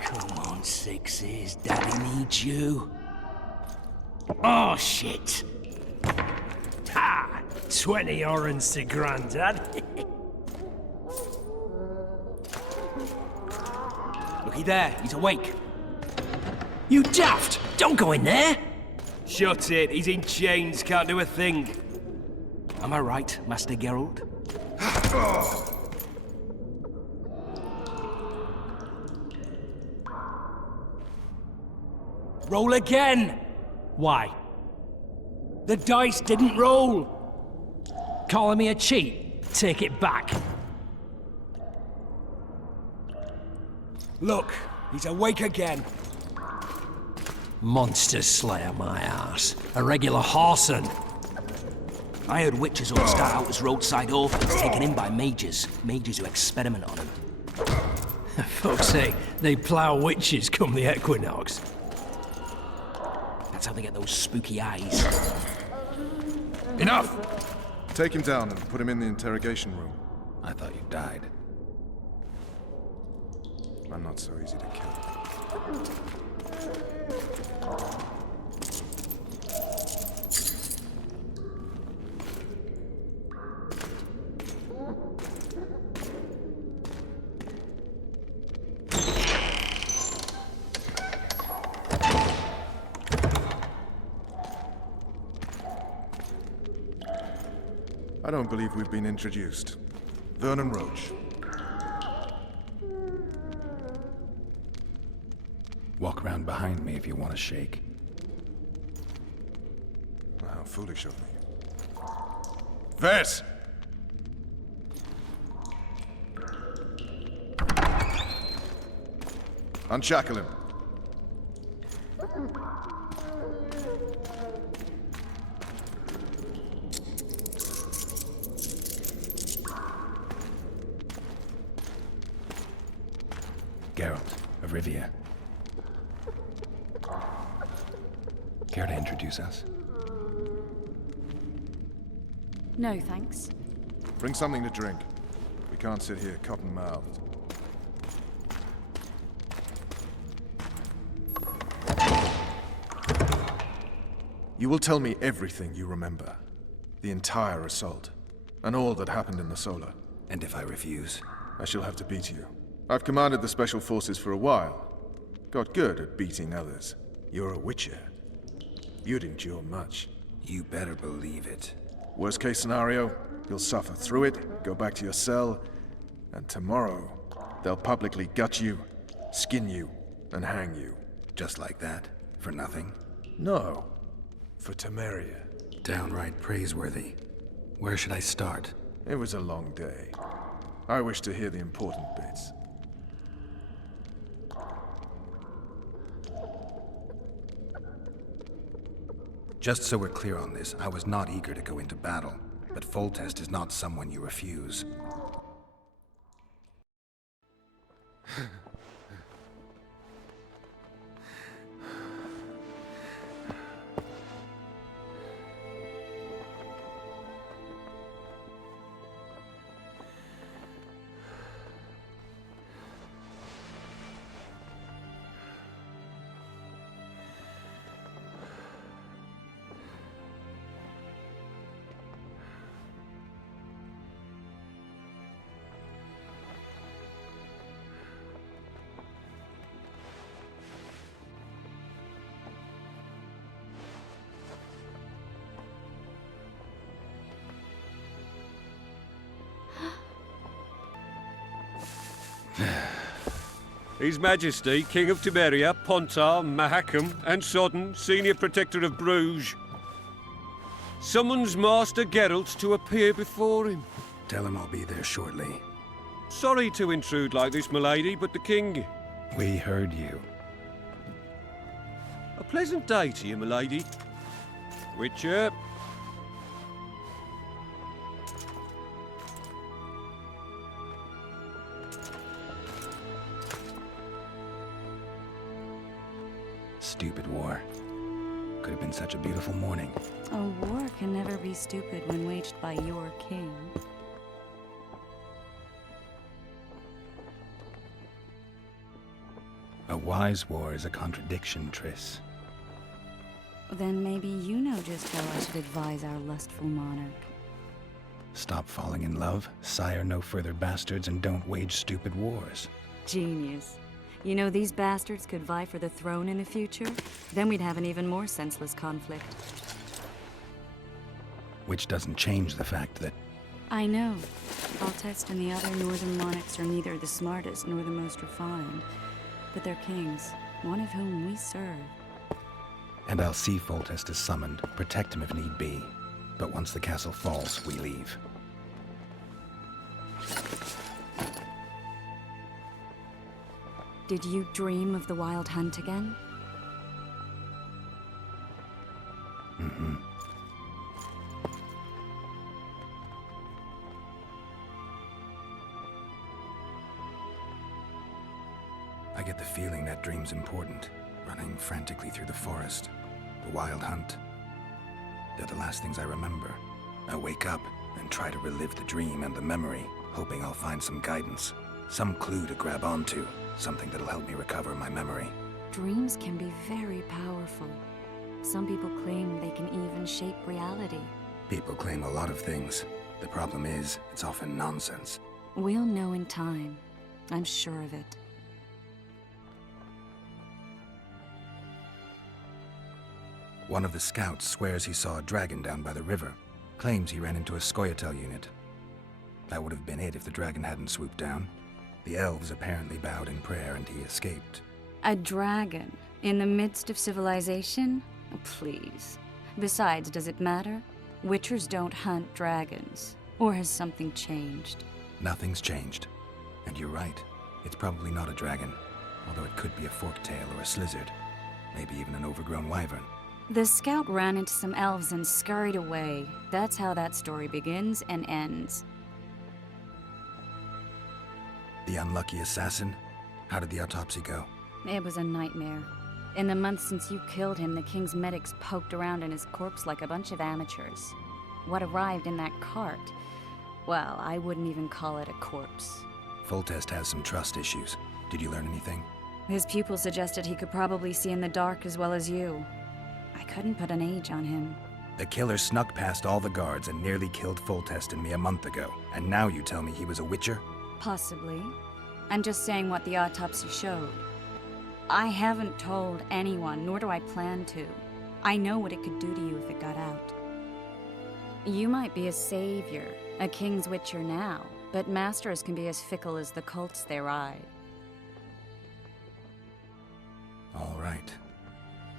Come on, Sixes. Daddy needs you. Oh, shit. Ha! 20 orange to Grandad. Looky there, he's awake. You daft! Don't go in there! Shut it, he's in chains, can't do a thing. Am I right, Master Geralt? Roll again! Why? The dice didn't roll! Calling me a cheat? Take it back. Look, he's awake again. Monster Slayer, my ass. A regular whoreson. I heard witches all start out as roadside orphans taken in by mages. Mages who experiment on them. Folks say they plough witches come the equinox. That's how they get those spooky eyes. Enough! Take him down and put him in the interrogation room. I thought you died. I'm not so easy to kill. I don't believe we've been introduced. Vernon Roche. Walk around behind me if you want to shake. How foolish of me. Vess! Unshackle him. Geralt of Rivia. Care to introduce us? No, thanks. Bring something to drink. We can't sit here cotton-mouthed. You will tell me everything you remember. The entire assault. And all that happened in the Solar. And if I refuse? I shall have to beat you. I've commanded the Special Forces for a while. Got good at beating others. You're a Witcher. You'd endure much. You better believe it. Worst case scenario, you'll suffer through it, go back to your cell, and tomorrow, they'll publicly gut you, skin you, and hang you. Just like that? For nothing? No. For Temeria. Downright praiseworthy. Where should I start? It was a long day. I wish to hear the important bits. Just so we're clear on this, I was not eager to go into battle, but Foltest is not someone you refuse. His Majesty, King of Temeria, Pontar, Mahakam, and Sodden, Senior Protector of Bruges, summons Master Geralt to appear before him. Tell him I'll be there shortly. Sorry to intrude like this, milady, but the King... We heard you. A pleasant day to you, milady. Witcher. Stupid war. Could have been such a beautiful morning. A war can never be stupid when waged by your king. wise war is a contradiction, Triss. Then maybe you know just how I should advise our lustful monarch. Stop falling in love, sire no further bastards, and don't wage stupid wars. Genius. You know, these bastards could vie for the throne in the future? Then we'd have an even more senseless conflict. Which doesn't change the fact that I know. Foltest and the other northern monarchs are neither the smartest nor the most refined. But they're kings, one of whom we serve. And I'll see Foltest is summoned, protect him if need be. But once the castle falls, we leave. Did you dream of the Wild Hunt again? Mm-hmm. I get the feeling that dream's important. Running frantically through the forest. The Wild Hunt. They're the last things I remember. I wake up and try to relive the dream and the memory, hoping I'll find some guidance. Some clue to grab onto. Something that'll help me recover my memory. Dreams can be very powerful. Some people claim they can even shape reality. People claim a lot of things. The problem is, it's often nonsense. We'll know in time. I'm sure of it. One of the scouts swears he saw a dragon down by the river. Claims he ran into a Scoia'tael unit. That would have been it if the dragon hadn't swooped down. The elves apparently bowed in prayer and he escaped. A dragon? In the midst of civilization? Oh, please. Besides, does it matter? Witchers don't hunt dragons. Or has something changed? Nothing's changed. And you're right. It's probably not a dragon. Although it could be a forktail or a slizzard. Maybe even an overgrown wyvern. The scout ran into some elves and scurried away. That's how that story begins and ends. The unlucky assassin? How did the autopsy go? It was a nightmare. In the months since you killed him, the king's medics poked around in his corpse like a bunch of amateurs. What arrived in that cart? Well, I wouldn't even call it a corpse. Foltest has some trust issues. Did you learn anything? His pupil suggested he could probably see in the dark as well as you. I couldn't put an age on him. The killer snuck past all the guards and nearly killed Foltest and me a month ago. And now you tell me he was a witcher? Possibly. I'm just saying what the autopsy showed. I haven't told anyone, nor do I plan to. I know what it could do to you if it got out. You might be a savior, a king's witcher now, but masters can be as fickle as the cults they ride. All right.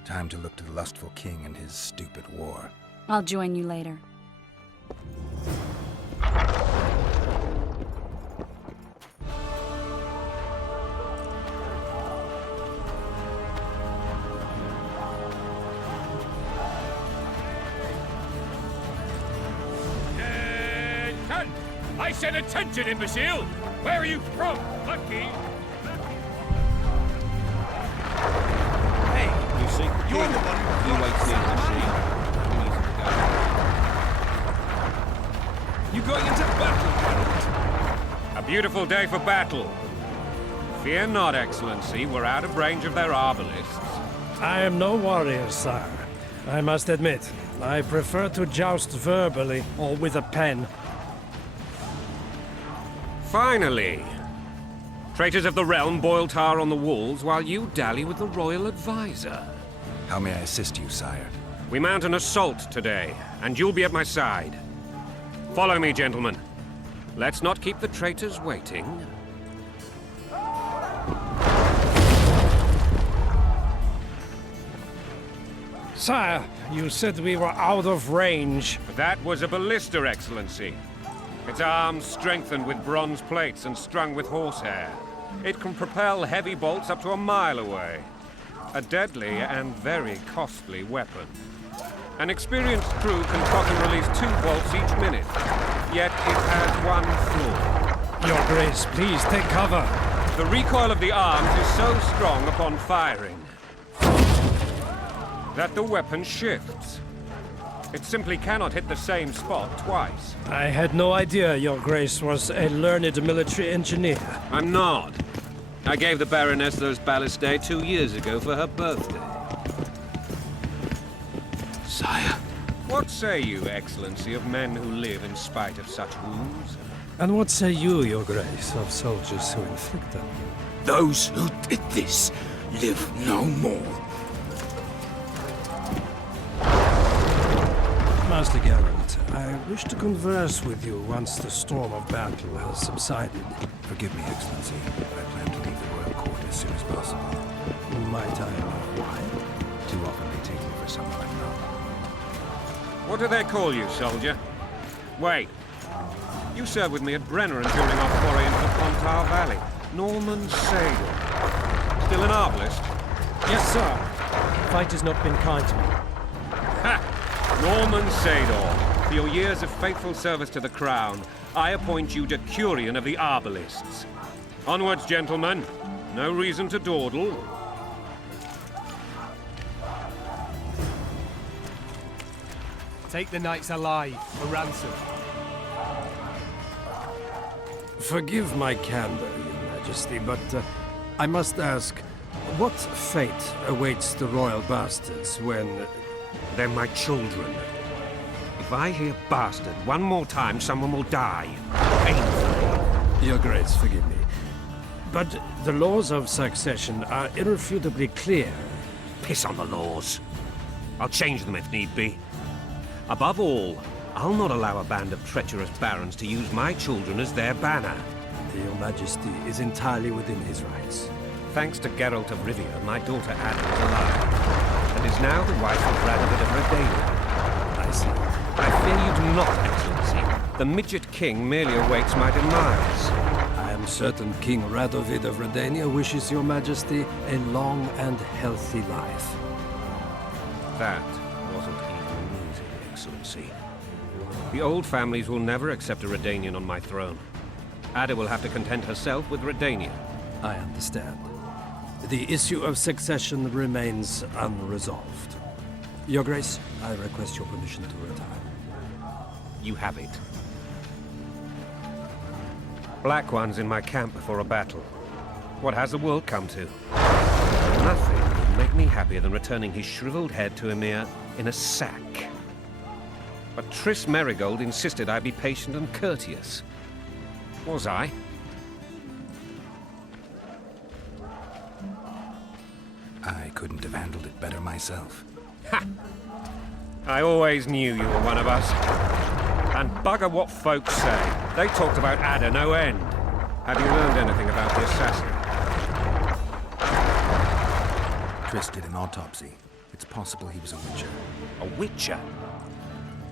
Time to look to the lustful king and his stupid war. I'll join you later. Attention! I said attention, imbecile! Where are you from, Lucky? You see, you're the one who wait here to see. You going into battle, Geralt? A beautiful day for battle. Fear not, Excellency. We're out of range of their arbalists. I am no warrior, sire. I must admit, I prefer to joust verbally or with a pen. Finally! Traitors of the realm boil tar on the walls while you dally with the royal advisor. How may I assist you, sire? We mount an assault today, and you'll be at my side. Follow me, gentlemen. Let's not keep the traitors waiting. Sire, you said we were out of range. That was a ballista, Excellency. Its arms strengthened with bronze plates and strung with horsehair. It can propel heavy bolts up to a mile away. A deadly and very costly weapon. An experienced crew can cock and release 2 bolts each minute. Yet it has one flaw. Your Grace, please take cover. The recoil of the arms is so strong upon firing that the weapon shifts. It simply cannot hit the same spot twice. I had no idea Your Grace was a learned military engineer. I'm not. I gave the Baroness those ballistae 2 years ago for her birthday. Sire. What say you, Excellency, of men who live in spite of such wounds? And what say you, Your Grace, of soldiers who inflict them? Those who did this live no more. Master Geralt, I wish to converse with you once the storm of battle has subsided. Forgive me, Excellency, but I plan to leave the royal court as soon as possible. Might I know why? Too often they take me for someone I'm not. What do they call you, soldier? Wait. You served with me at Brenner and during our foray into the Pontar Valley. Norman Sador. Still an arbalist? Yes, sir. Fate has not been kind to me. Ha! Norman Sador, for your years of faithful service to the Crown, I appoint you Decurion of the Arbalists. Onwards, gentlemen. No reason to dawdle. Take the knights alive for ransom. Forgive my candor, Your Majesty, but I must ask, what fate awaits the royal bastards when... They're my children. If I hear bastard one more time, someone will die. Painfully. Your Grace, forgive me. But the laws of succession are irrefutably clear. Piss on the laws. I'll change them if need be. Above all, I'll not allow a band of treacherous barons to use my children as their banner. Your Majesty is entirely within his rights. Thanks to Geralt of Rivia, my daughter Ada is alive, and is now the wife of Radovid of Redania. I see. I fear you do not, Excellency. The midget king merely awaits my demise. I am certain King Radovid of Redania wishes Your Majesty a long and healthy life. That wasn't even easy, Excellency. The old families will never accept a Redanian on my throne. Ada will have to content herself with Redania. I understand. The issue of succession remains unresolved. Your Grace, I request your permission to retire. You have it. Black One's in my camp before a battle. What has the world come to? Nothing would make me happier than returning his shriveled head to Emir in a sack. But Triss Merigold insisted I be patient and courteous. Was I? I couldn't have handled it better myself. Ha! I always knew you were one of us. And bugger what folks say. They talked about Ada no end. Have you learned anything about the assassin? Triss did an autopsy. It's possible he was a witcher. A witcher?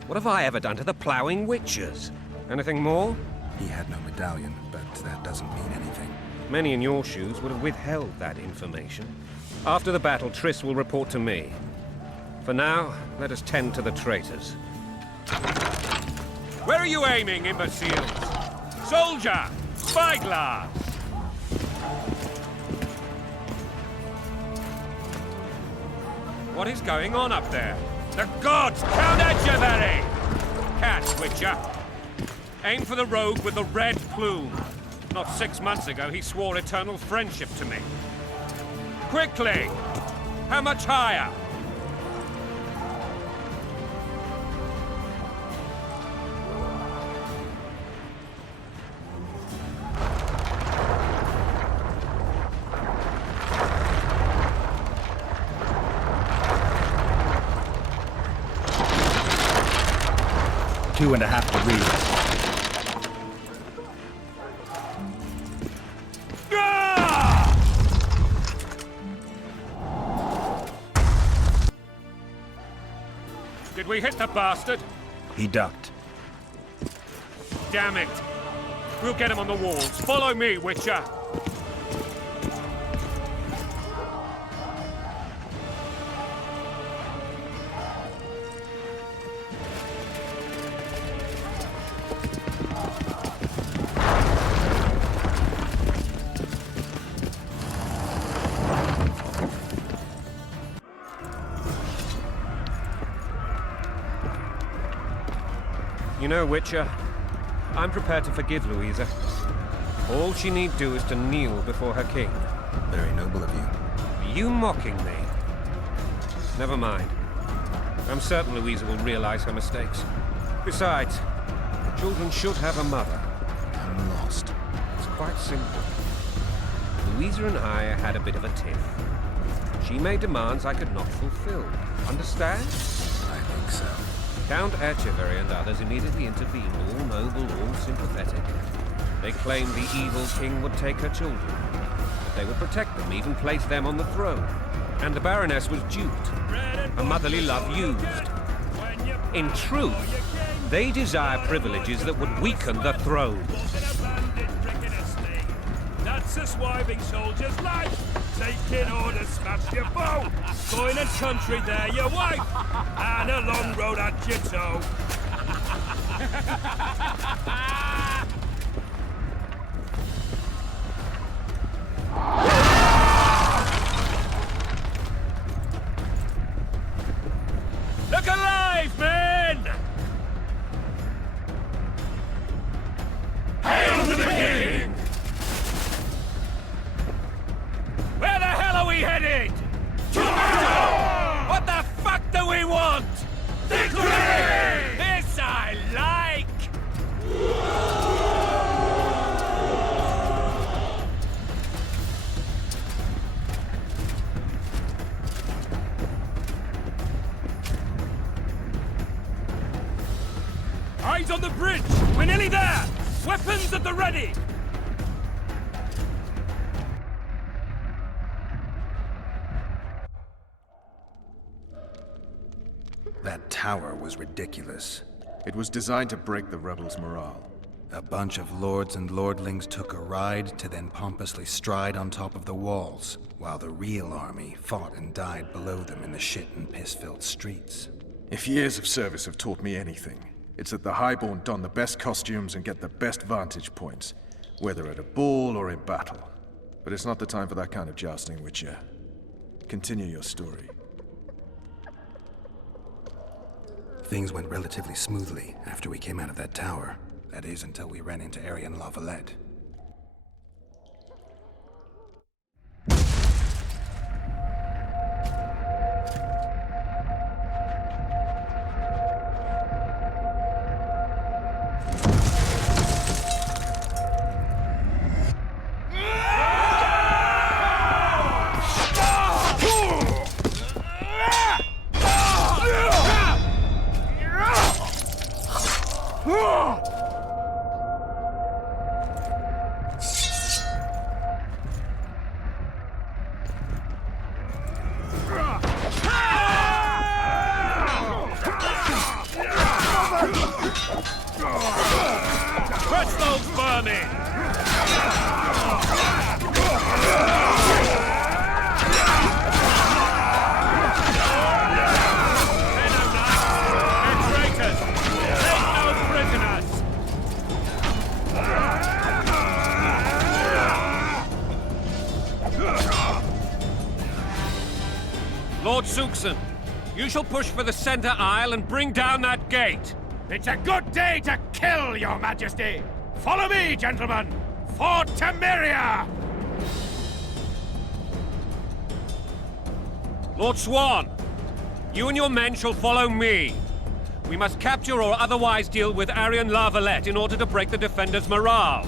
What have I ever done to the ploughing witchers? Anything more? He had no medallion, but that doesn't mean anything. Many in your shoes would have withheld that information. After the battle, Triss will report to me. For now, let us tend to the traitors. Where are you aiming, imbeciles? Soldier! Spyglass! What is going on up there? The gods! Count Edgevery! Catch, Witcher! Aim for the rogue with the red plume. Not 6 months ago, he swore eternal friendship to me. Quickly! How much higher? Two and a half degrees. Did we hit the bastard? He ducked. Damn it! We'll get him on the walls. Follow me, Witcher! You know, Witcher, I'm prepared to forgive Louisa. All she need do is to kneel before her king. Very noble of you. Are you mocking me? Never mind. I'm certain Louisa will realize her mistakes. Besides, children should have a mother. I'm lost. It's quite simple. Louisa and I had a bit of a tiff. She made demands I could not fulfill. Understand? I think so. Count Etcheverry and others immediately intervened, all noble, all sympathetic. They claimed the evil king would take her children. They would protect them, even place them on the throne. And the Baroness was duped. Her motherly love used. In truth, they desire privileges that would weaken the throne. That's a swiving soldier's life. Taking orders, smash your foe. Going and country, there your wife. And a long road at your toe. Look alive, men! Hail to the king! Where the hell are we headed? Tomorrow! What the fuck do we want? Victory! This I like! Eyes on the bridge! We're nearly there! Weapons at the ready! That tower was ridiculous. It was designed to break the rebels' morale. A bunch of lords and lordlings took a ride to then pompously stride on top of the walls, while the real army fought and died below them in the shit and piss-filled streets. If years of service have taught me anything, it's that the Highborn don the best costumes and get the best vantage points, whether at a ball or in battle. But it's not the time for that kind of jousting, Witcher. Continue your story. Things went relatively smoothly after we came out of that tower. That is, until we ran into Arian La Valette. Crush those vermin! They're no knights. They're traitors. Take no prisoners. Lord Suxon, you shall push for the center aisle and bring down that gate. It's a good day to kill, Your Majesty! Follow me, gentlemen! For Temeria! Lord Swan, you and your men shall follow me. We must capture or otherwise deal with Arian La Valette in order to break the defenders' morale.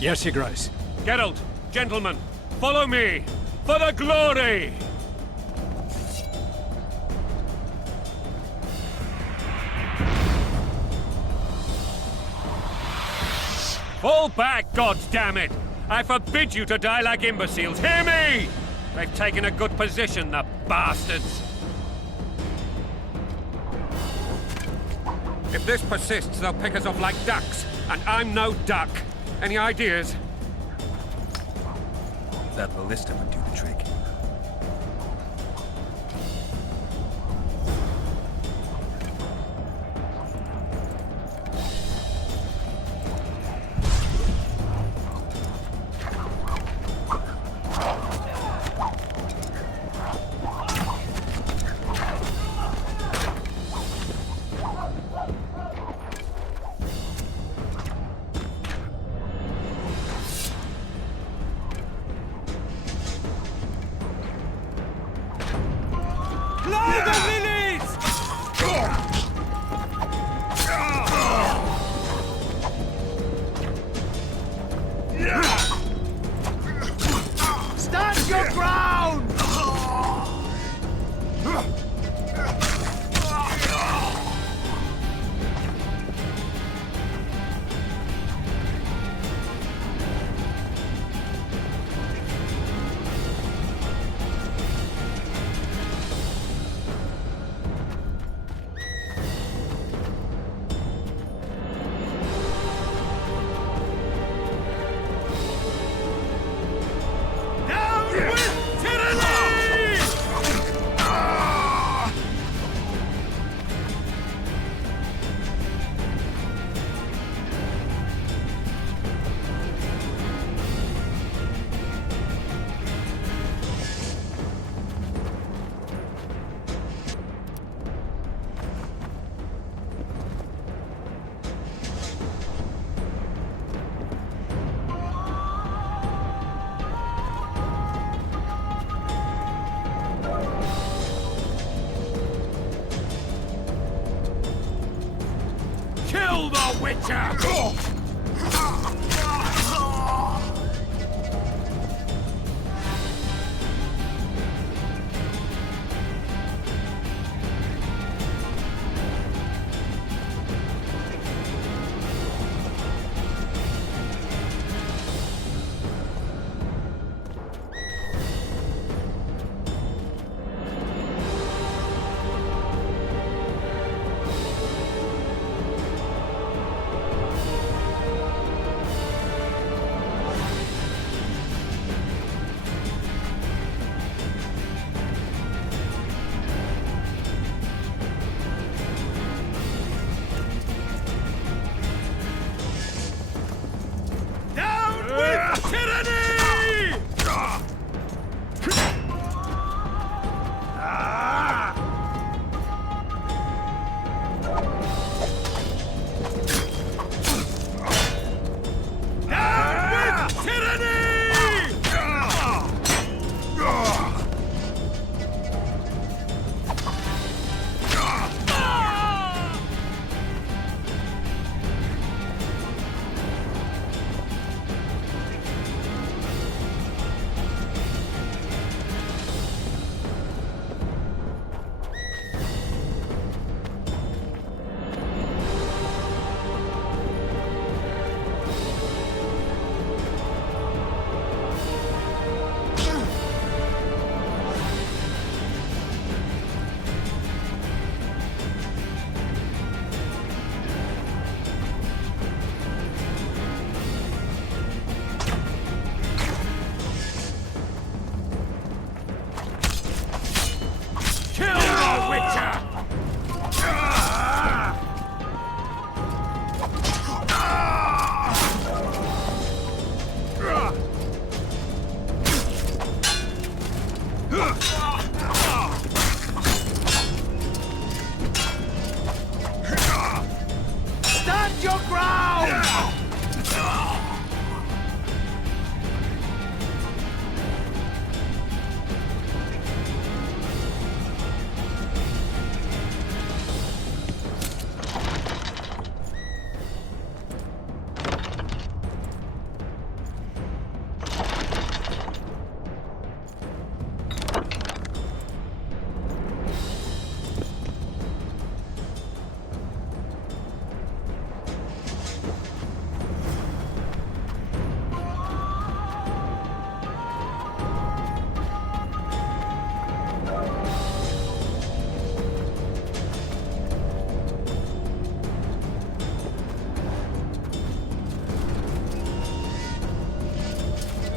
Yes, Your Grace. Geralt, gentlemen, follow me! For the glory! Fall back, goddammit! I forbid you to die like imbeciles. Hear me! They've taken a good position, the bastards! If this persists, they'll pick us off like ducks, and I'm no duck. Any ideas? That ballista would do the trick. Down with tyranny! Down with tyranny! Kill the Witcher! Stand your ground!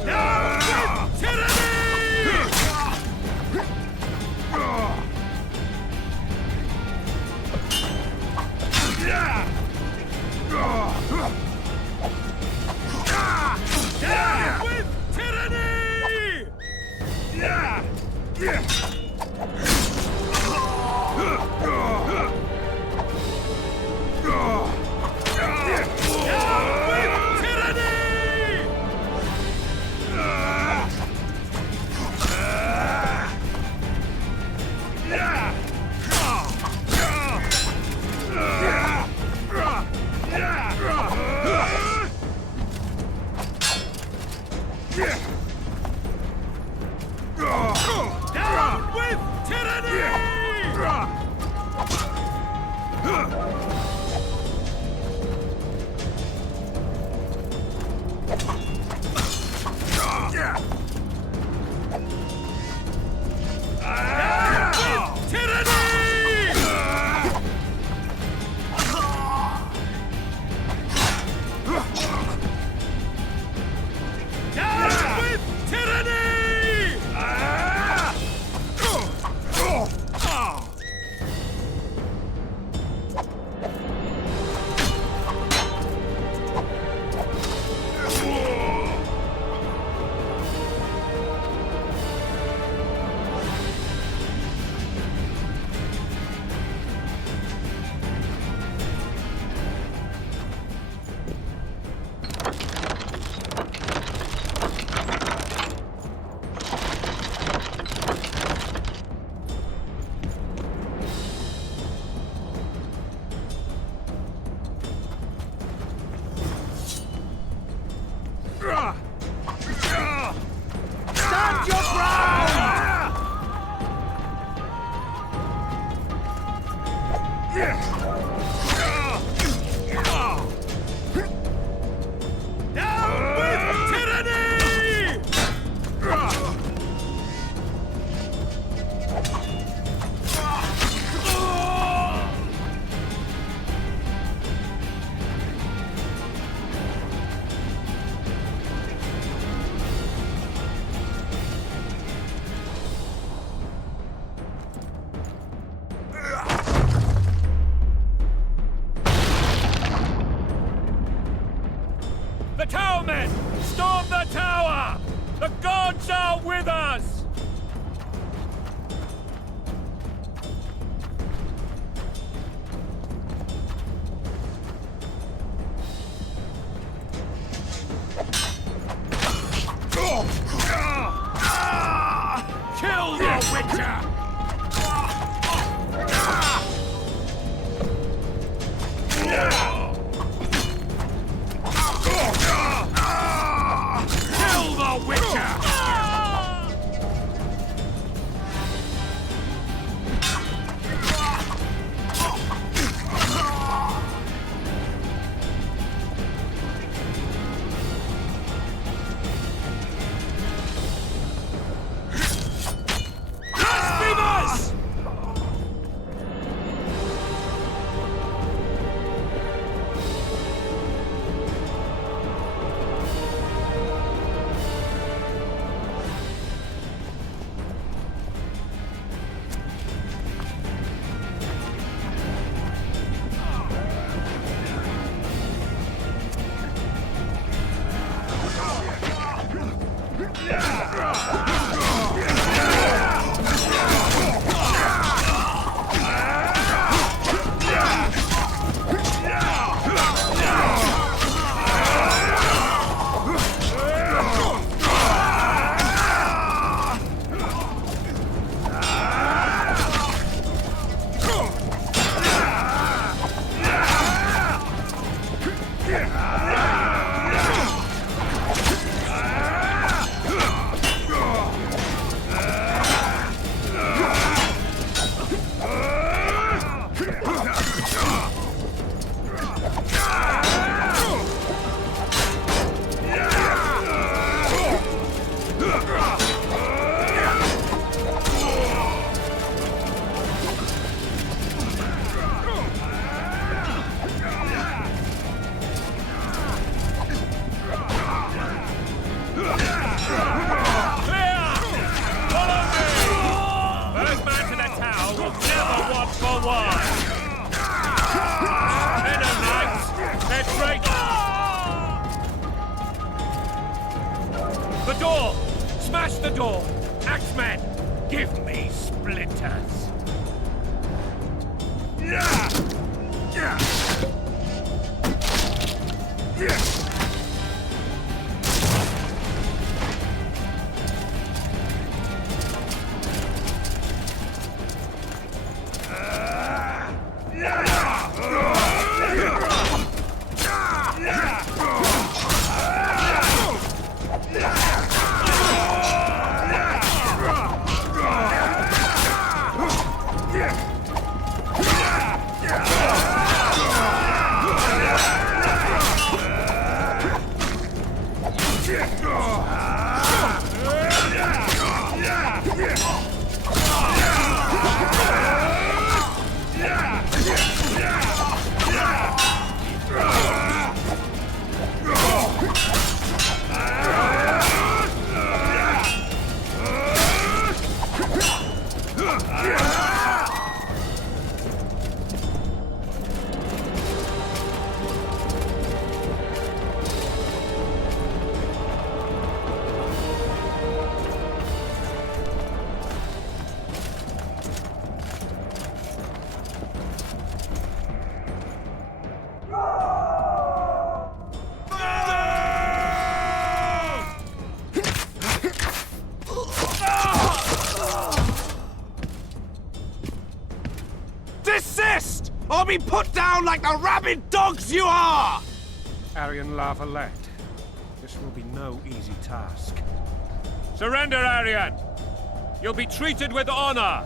Down with tyranny! Down with tyranny! Down with tyranny! Down with tyranny! Down with tyranny! Down with tower men! Storm the tower! The gods are with us! Kill the Witcher! Kill the Witcher! Blasphemous! The door! Smash the door! Axemen, give me splinters! Desist, or be put down like the rabid dogs you are! Arian La Valette, this will be no easy task. Surrender, Arian! You'll be treated with honor!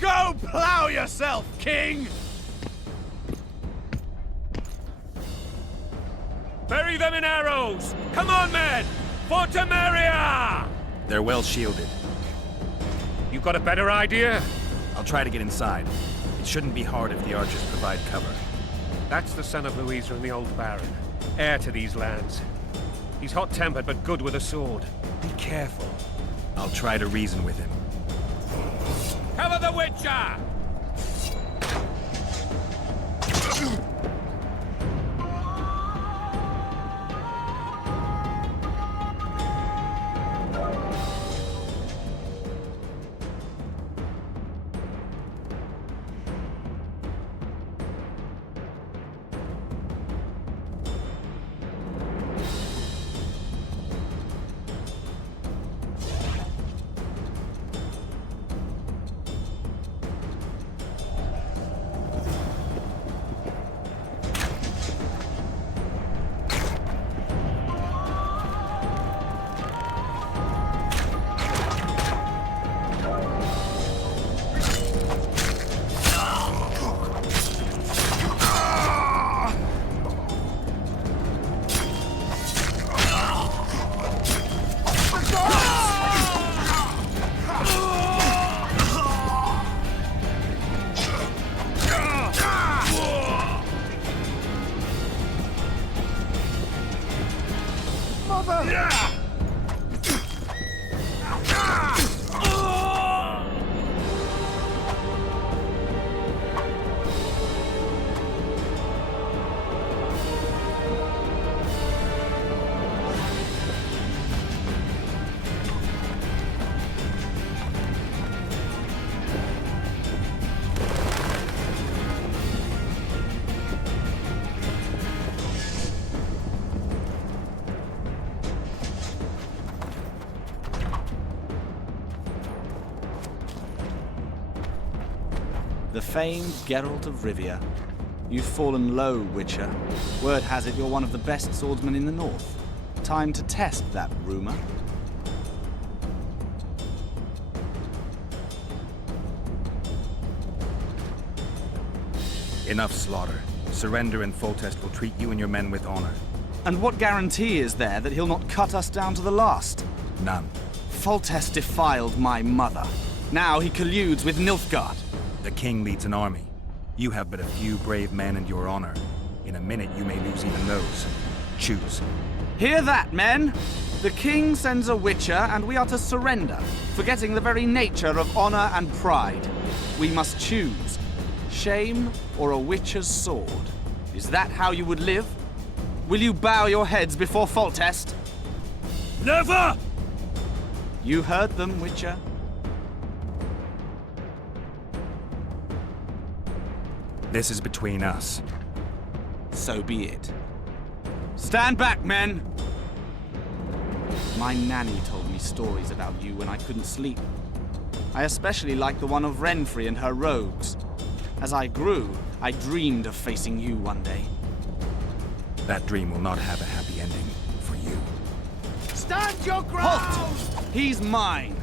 Go plow yourself, King! Bury them in arrows! Come on, men! For Temeria! They're well shielded. You got a better idea? I'll try to get inside. It shouldn't be hard if the archers provide cover. That's the son of Louisa and the old Baron, heir to these lands. He's hot-tempered but good with a sword. Be careful. I'll try to reason with him. Cover the Witcher! The famed Geralt of Rivia. You've fallen low, Witcher. Word has it you're one of the best swordsmen in the north. Time to test that rumor. Enough slaughter. Surrender and Foltest will treat you and your men with honor. And what guarantee is there that he'll not cut us down to the last? None. Foltest defiled my mother. Now he colludes with Nilfgaard. The king leads an army. You have but a few brave men and your honor. In a minute, you may lose even those. Choose. Hear that, men? The king sends a Witcher, and we are to surrender, forgetting the very nature of honor and pride. We must choose. Shame or a Witcher's sword. Is that how you would live? Will you bow your heads before Foltest? Never! You heard them, Witcher. This is between us. So be it. Stand back, men! My nanny told me stories about you when I couldn't sleep. I especially liked the one of Renfri and her rogues. As I grew, I dreamed of facing you one day. That dream will not have a happy ending for you. Stand your ground! Halt! He's mine!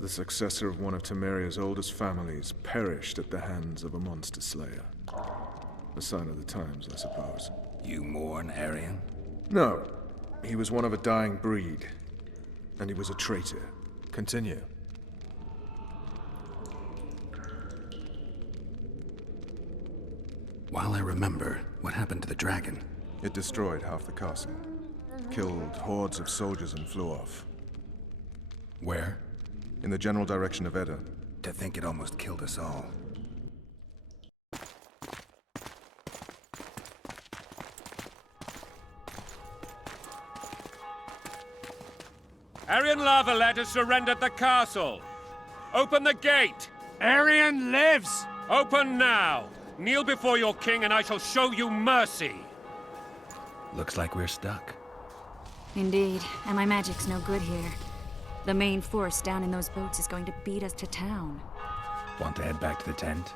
The successor of one of Temeria's oldest families perished at the hands of a monster slayer. A sign of the times, I suppose. You mourn, Arian? No. He was one of a dying breed. And he was a traitor. Continue. While I remember, what happened to the dragon? It destroyed half the castle. Killed hordes of soldiers and flew off. Where? In the general direction of Edda. To think it almost killed us all. Arian Lavalet has surrendered the castle. Open the gate. Arian lives! Open now. Kneel before your king and I shall show you mercy. Looks like we're stuck. Indeed, and my magic's no good here. The main force down in those boats is going to beat us to town. Want to head back to the tent?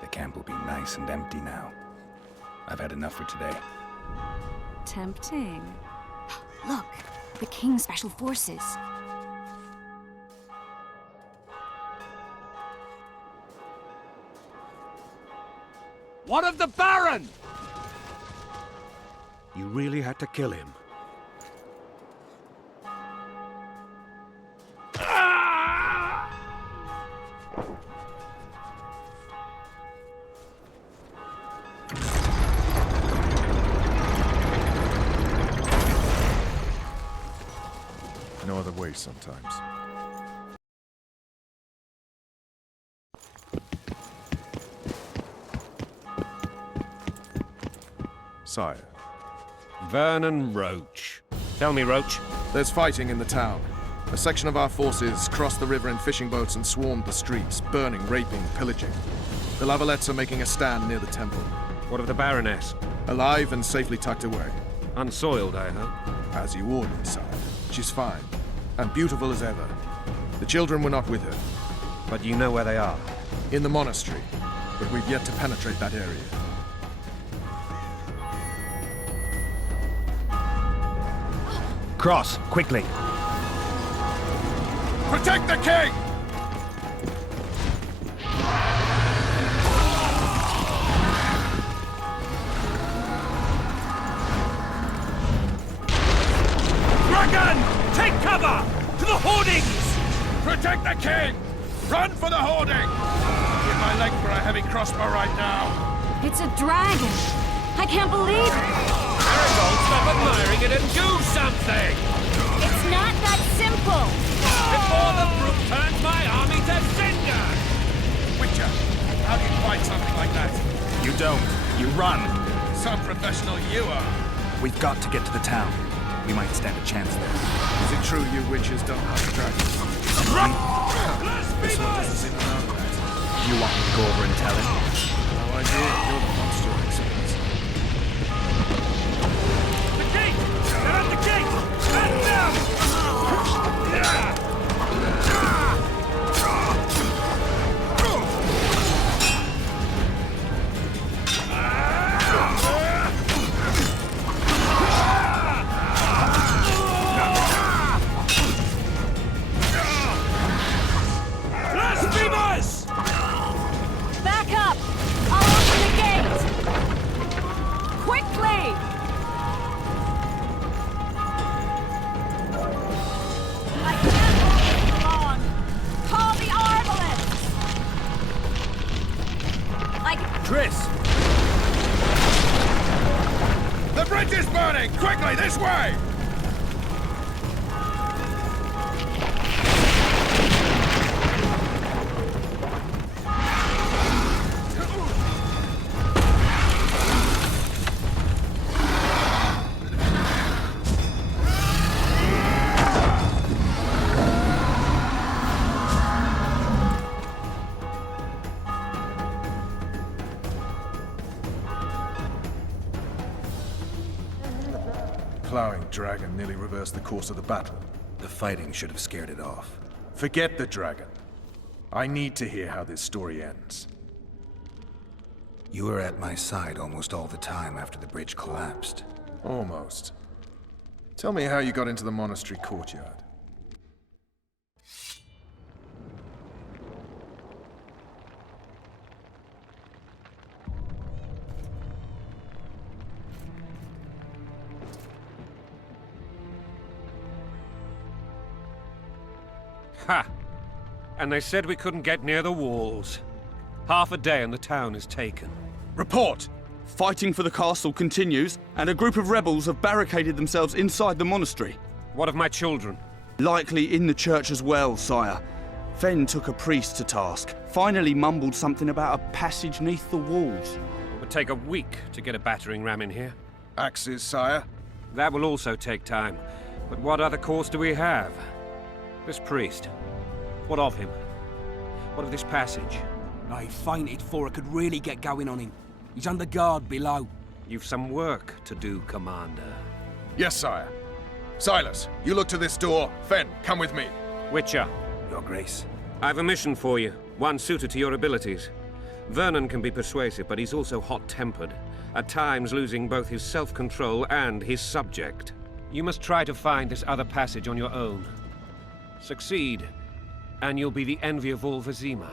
The camp will be nice and empty now. I've had enough for today. Tempting. Look, the King's Special Forces. What of the Baron? You really had to kill him. No other way sometimes. Sire, Vernon Roach. Tell me, Roach. there's fighting in the town. A section of our forces crossed the river in fishing boats and swarmed the streets, burning, raping, pillaging. The Lavalettes are making a stand near the temple. What of the Baroness? Alive and safely tucked away. Unsoiled, I hope. As you ordered, sire. She's fine. And beautiful as ever. The children were not with her. But you know where they are. In the monastery. But we've yet to penetrate that area. Cross, quickly. Protect the king! Dragon! Take cover! To the hoardings! Protect the king! Run for the hoarding! Give my leg for a heavy crossbow right now. It's a dragon! I can't believe it! Marigold, stop admiring it and do something! It's not that simple! Before the brute turns my army to cinder! Witcher, how do you fight something like that? You don't. You run. Some professional you are. We've got to get to the town. We might stand a chance there. Is it true you witches don't hunt dragons? This one doesn't seem to know that. You want me to go over and tell him? No idea. You're the monster experience. The gate! They're at the gate! At them! Blasphemers! Back up! I'll open the gate! Quickly! I can't hold it long! Call the arbalists! Triss! The bridge is burning! Quickly, this way! Plowing dragon nearly reversed the course of the battle. The fighting should have scared it off. Forget the dragon. I need to hear how this story ends. You were at my side almost all the time after the bridge collapsed. Almost. Tell me how you got into the monastery courtyard. Ha! And they said we couldn't get near the walls. Half a day and the town is taken. Report! Fighting for the castle continues, and a group of rebels have barricaded themselves inside the monastery. What of my children? Likely in the church as well, sire. Fen took a priest to task, finally mumbled something about a passage neath the walls. It would take a week to get a battering ram in here. Axes, sire? That will also take time. But what other course do we have? This priest. What of him? What of this passage? I fainted before I could really get going on him. He's under guard below. You've some work to do, Commander. Yes, sire. Silas, you look to this door. Fen, come with me. Witcher, Your Grace. I've a mission for you, one suited to your abilities. Vernon can be persuasive, but he's also hot-tempered, at times losing both his self-control and his subject. You must try to find this other passage on your own. Succeed, and you'll be the envy of all Vizima.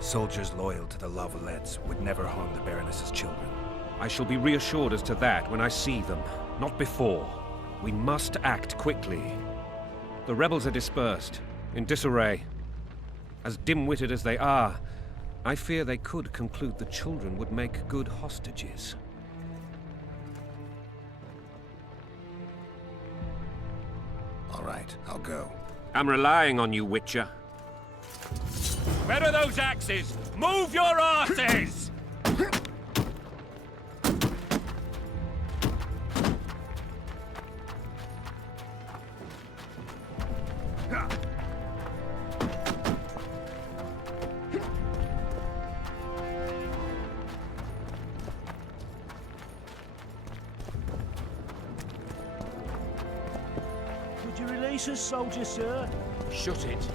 Soldiers loyal to the Lavalettes would never harm the Baroness's children. I shall be reassured as to that when I see them, not before. We must act quickly. The rebels are dispersed, in disarray. As dim-witted as they are, I fear they could conclude the children would make good hostages. All right, I'll go. I'm relying on you, Witcher. Where are those axes? Move your asses! Would you release us, soldier, sir? Shut it.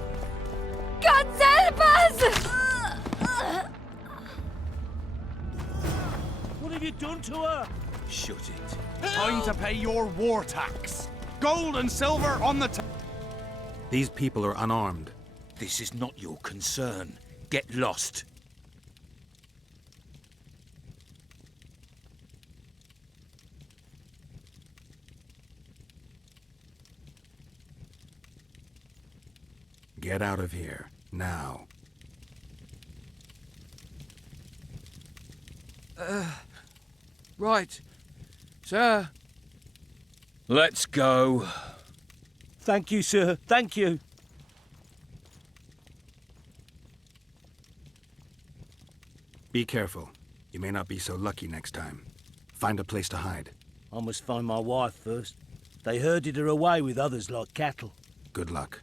God help us! What have you done to her? Shut it. Time to pay your war tax. Gold and silver on the These people are unarmed. This is not your concern. Get lost. Get out of here, now. Right. Sir. Let's go. Thank you, sir. Thank you. Be careful. You may not be so lucky next time. Find a place to hide. I must find my wife first. They herded her away with others like cattle. Good luck.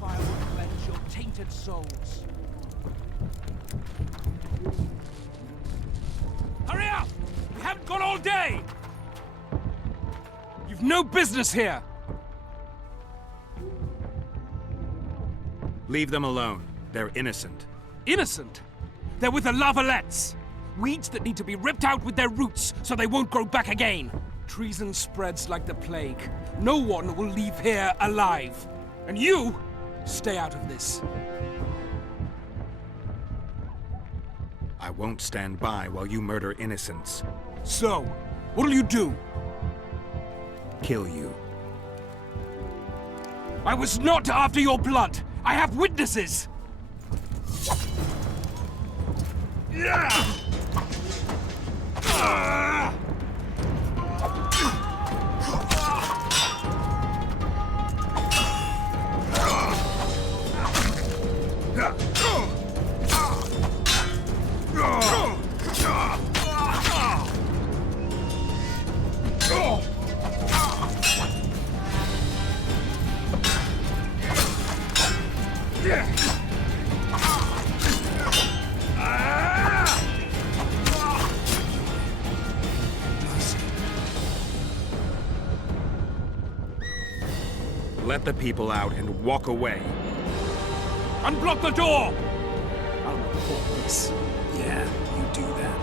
Fire will cleanse your tainted souls. Hurry up! We haven't got all day! You've no business here! Leave them alone. They're innocent. Innocent? They're with the Lavalettes! Weeds that need to be ripped out with their roots so they won't grow back again. Treason spreads like the plague. No one will leave here alive. And you, stay out of this. I won't stand by while you murder innocents. So, what'll you do? Kill you. I was not after your blood! I have witnesses! Let the people out and walk away. Unblock the door! I'll report this. Yeah, you do that.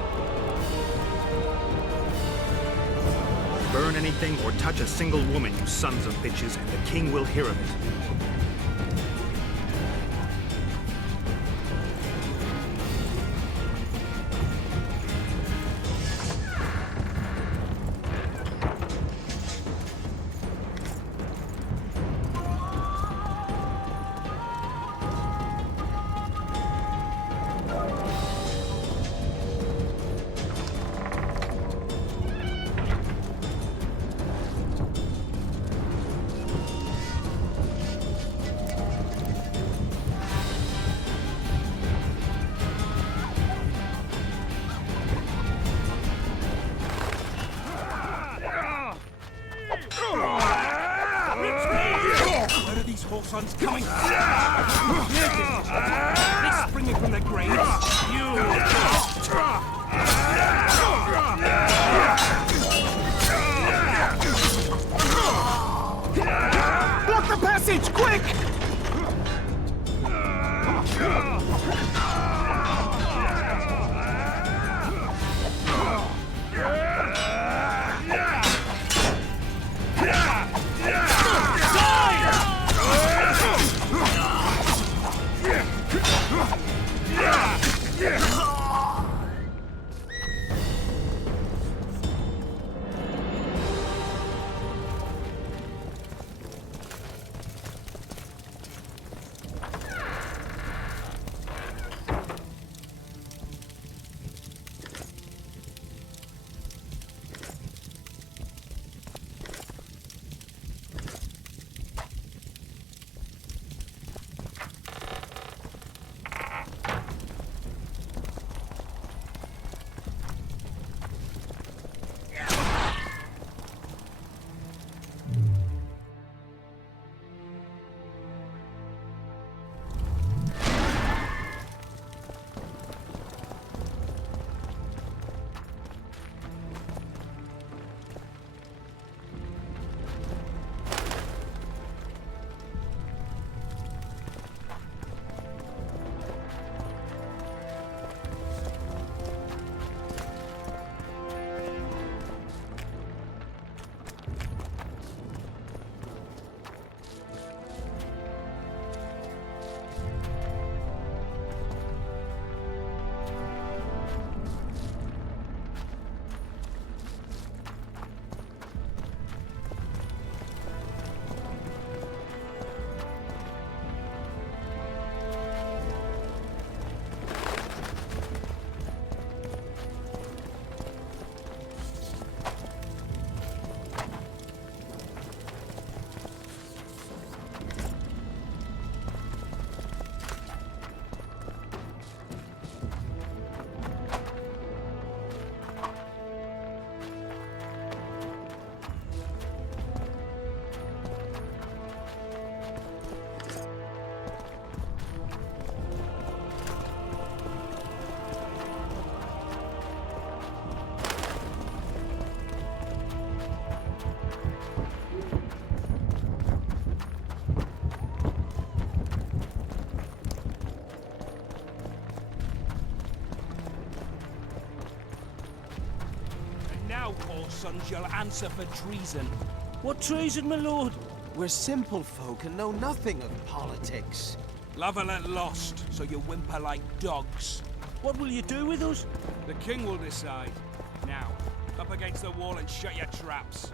Burn anything or touch a single woman, you sons of bitches, and the king will hear of it. Whoreson's coming! They're springing from their graves! Block the passage, quick! Now, whoresons, you'll answer for treason. What treason, my lord? We're simple folk and know nothing of politics. Lavalette lost, so you whimper like dogs. What will you do with us? The king will decide. Now, up against the wall and shut your traps.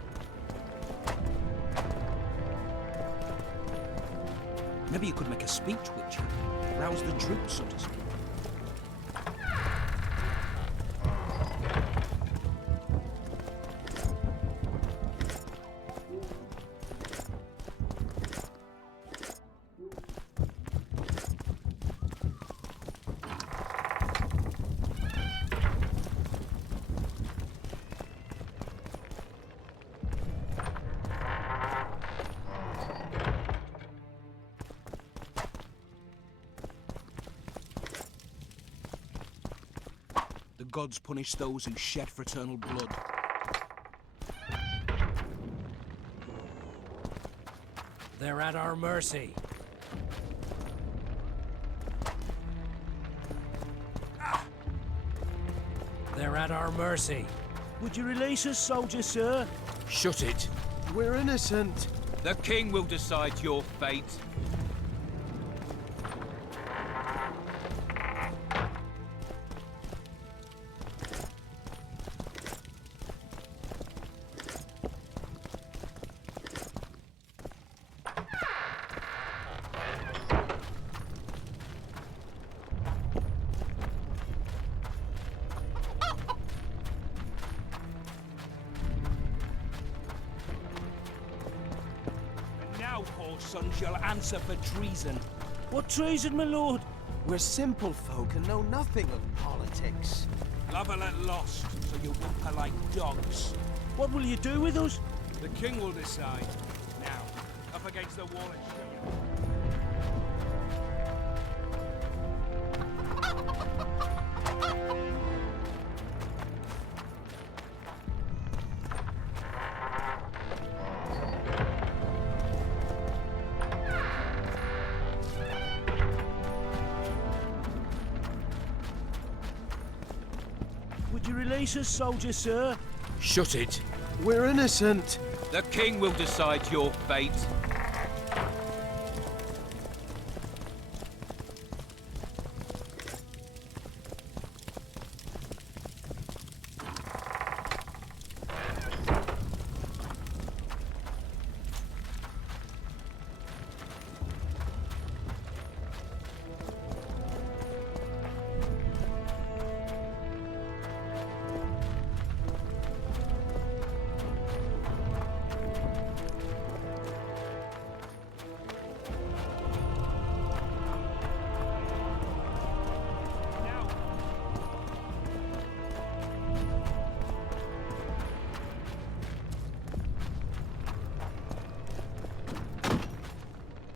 Maybe you could make a speech, Witcher. Rouse the troops, so to speak. The gods punish those who shed fraternal blood. They're at our mercy. They're at our mercy. Would you release us, soldier, sir? Shut it. We're innocent. The king will decide your fate. Now, whoresons, you'll answer for treason. What treason, my lord? We're simple folk and know nothing of politics. Lavalette lost, so you whimper like dogs. What will you do with us? The king will decide. Now, up against the wall and shut your... Would you release us, soldier, sir? Shut it. We're innocent. The king will decide your fate.